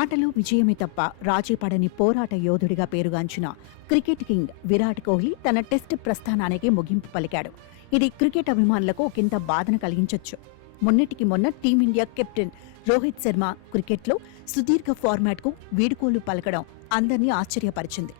ఆటలో విజయమే తప్ప రాజీపడని పోరాట యోధుడిగా పేరుగాంచిన క్రికెట్ కింగ్ విరాట్ కోహ్లీ తన టెస్ట్ ప్రస్థానానికి ముగింపు పలికాడు. ఇది క్రికెట్ అభిమానులకు ఒకంత బాధను కలిగించొచ్చు. మొన్నటికి మొన్న టీమిండియా కెప్టెన్ రోహిత్ శర్మ క్రికెట్లో సుదీర్ఘ ఫార్మాట్కు వీడుకోలు పలకడం అందర్నీ ఆశ్చర్యపరిచింది.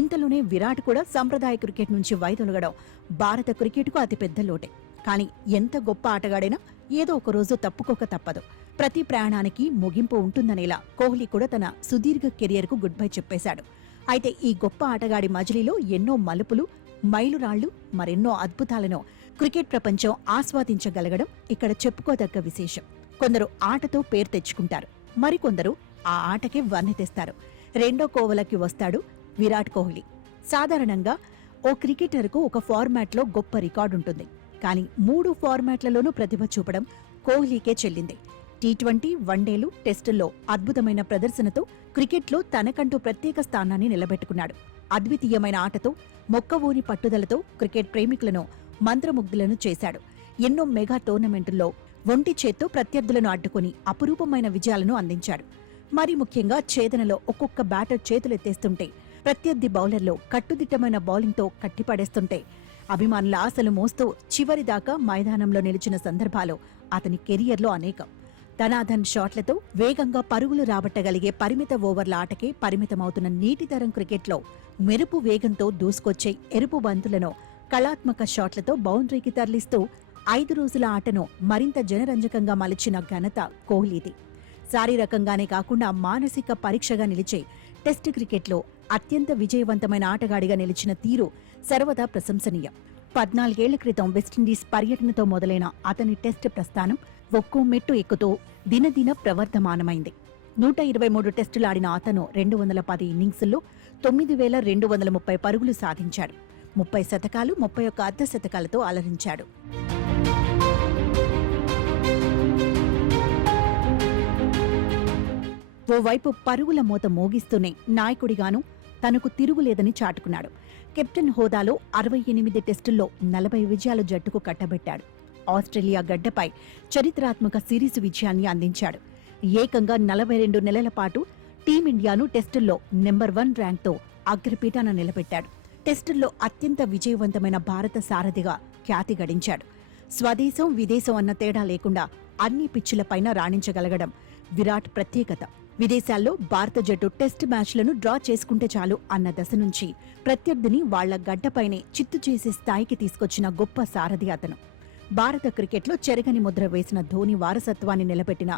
ఇంతలోనే విరాట్ కూడా సంప్రదాయ క్రికెట్ నుంచి వైదొలగడం భారత క్రికెట్కు అతిపెద్ద లోటే. కానీ ఎంత గొప్ప ఆటగాడైనా ఏదో ఒకరోజు తప్పుకోక తప్పదు. ప్రతి ప్రయాణానికి ముగింపు ఉంటుందనేలా కోహ్లీ కూడా తన సుదీర్ఘ కెరియర్కు గుడ్ బై చెప్పేశాడు. అయితే ఈ గొప్ప ఆటగాడి మజిలీలో ఎన్నో మలుపులు, మైలురాళ్లు, మరెన్నో అద్భుతాలను క్రికెట్ ప్రపంచం ఆస్వాదించగలగడం ఇక్కడ చెప్పుకోదగ్గ విశేషం. కొందరు ఆటతో పేరు తెచ్చుకుంటారు, మరికొందరు ఆ ఆటకే వర్ణి తెస్తారు. రెండో కోవలకి వస్తాడు విరాట్ కోహ్లీ. సాధారణంగా ఓ క్రికెటర్కు ఒక ఫార్మాట్లో గొప్ప రికార్డుంటుంది. కానీ 3 ఫార్మాట్లలోనూ ప్రతిభ చూపడం కోహ్లీకే చెల్లింది. టీ20, వన్డేలు, టెస్టుల్లో అద్భుతమైన ప్రదర్శనతో క్రికెట్లో తనకంటూ ప్రత్యేక స్థానాన్ని నిలబెట్టుకున్నాడు. అద్వితీయమైన ఆటతో, మొక్కవోని పట్టుదలతో క్రికెట్ ప్రేమికులను మంత్రముగ్ధులను చేశాడు. ఎన్నో మెగా టోర్నమెంటుల్లో ఒంటి చేత్తో ప్రత్యర్థులను అడ్డుకుని అపురూపమైన విజయాలను అందించాడు. మరీ ముఖ్యంగా ఛేదనలో ఒక్కొక్క బ్యాటర్ చేతులెత్తేస్తుంటే, ప్రత్యర్థి బౌలర్లో కట్టుదిట్టమైన బౌలింగ్తో కట్టిపడేస్తుంటే అభిమానుల ఆశలు మోస్తూ చివరిదాకా మైదానంలో నిలిచిన సందర్భాలు అతని కెరియర్లో అనేకం. ధనాధన్ షాట్లతో వేగంగా పరుగులు రాబట్టగలిగే పరిమిత ఓవర్ల ఆటకే పరిమితమవుతున్న నీటితరం క్రికెట్లో మెరుపు వేగంతో దూసుకొచ్చే ఎరుపు బంతులను కళాత్మక షాట్లతో బౌండరీకి తరలిస్తూ 5 రోజుల ఆటను మరింత జనరంజకంగా మలిచిన ఘనత కోహ్లీది. శారీరకంగానే కాకుండా మానసిక పరీక్షగా నిలిచే టెస్ట్ క్రికెట్లో అత్యంత విజయవంతమైన ఆటగాడిగా నిలిచిన తీరు సర్వదా ప్రశంసనీయం. 14 ఏళ్ల క్రితం వెస్టిండీస్ పర్యటనతో మొదలైన అతని టెస్ట్ ప్రస్థానం ఒక్కో మెట్టు ఎక్కుతూ దినదిన ప్రవర్ధమానమైంది. 123 టెస్టులాడిన అతను 210 ఇన్నింగ్సుల్లో 9230 పరుగులు సాధించాడు. 30 శతకాలు, 31 అర్ధ శతకాలతో అలరించాడు. ఓవైపు పరుగుల మోత మోగిస్తూనే నాయకుడిగాను తనకు తిరుగులేదని చాటుకున్నాడు. కెప్టెన్ హోదాలో 68 టెస్టుల్లో 40 విజయాలు జట్టుకు కట్టబెట్టాడు. ఆస్ట్రేలియా గడ్డపై చరిత్రాత్మక సిరీస్ విజయాన్ని అందించాడు. ఏకంగా 42 నెలల పాటు టీమిండియాను టెస్టుల్లో నెంబర్ 1 ర్యాంక్తో అగ్రపీఠాన నిలబెట్టాడు. టెస్టుల్లో అత్యంత విజయవంతమైన భారత సారథిగా ఖ్యాతి గడించాడు. స్వదేశం, విదేశం అన్న తేడా లేకుండా అన్ని పిచ్చులపైన రాణించగలగడం విరాట్ ప్రత్యేకత. విదేశాల్లో భారత జట్టు టెస్ట్ మ్యాచ్లను డ్రా చేసుకుంటే చాలు అన్న దశ నుంచి ప్రత్యర్థిని వాళ్ల గడ్డపైనే చిత్తు చేసే స్థాయికి తీసుకొచ్చిన గొప్ప సారథి అతను. భారత క్రికెట్లో చెరగని ముద్ర వేసిన ధోని వారసత్వాన్ని నిలబెట్టిన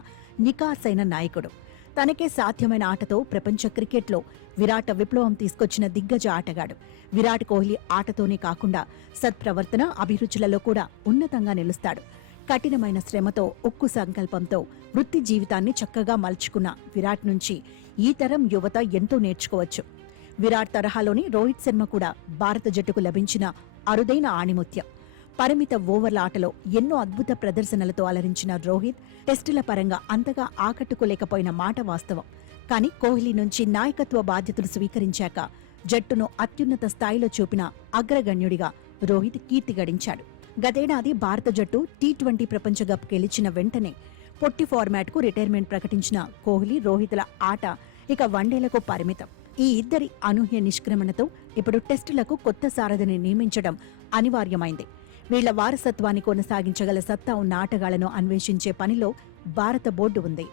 నికార్సైన నాయకుడు. తనకే సాధ్యమైన ఆటతో ప్రపంచ క్రికెట్లో విరాట్ విప్లవం తీసుకొచ్చిన దిగ్గజ ఆటగాడు. విరాట్ కోహ్లీ ఆటతోనే కాకుండా సత్ప్రవర్తన, అభిరుచులలో కూడా ఉన్నతంగా నిలుస్తాడు. కఠినమైన శ్రమతో, ఉక్కు సంకల్పంతో వృత్తి జీవితాన్ని చక్కగా మలుచుకున్న విరాట్ నుంచి ఈ తరం యువత ఎంతో నేర్చుకోవచ్చు. విరాట్ తరహాలోని రోహిత్ శర్మ కూడా భారత జట్టుకు లభించిన అరుదైన ఆణిముత్యం. పరిమిత ఓవర్ల ఆటలో ఎన్నో అద్భుత ప్రదర్శనలతో అలరించిన రోహిత్ టెస్టుల పరంగా అంతగా ఆకట్టుకోలేకపోయిన మాట వాస్తవం. కానీ కోహ్లీ నుంచి నాయకత్వ బాధ్యతలు స్వీకరించాక జట్టును అత్యున్నత స్థాయిలో చూపిన అగ్రగణ్యుడిగా రోహిత్ కీర్తి గడించాడు. గతేడాది భారత జట్టు టీ20 ప్రపంచ కప్ గెలిచిన వెంటనే పొట్టి ఫార్మాట్కు రిటైర్మెంట్ ప్రకటించిన కోహ్లీ, రోహిత్ల ఆట ఇక వన్డేలకు పరిమితం. ఈ ఇద్దరి అనూహ్య నిష్క్రమణతో ఇప్పుడు టెస్టులకు కొత్త సారథిని నియమించడం అనివార్యమైంది. వీళ్ల వారసత్వాన్ని కొనసాగించగల సత్తా ఉన్న ఆటగాళ్లను అన్వేషించే పనిలో భారత బోర్డు ఉంది.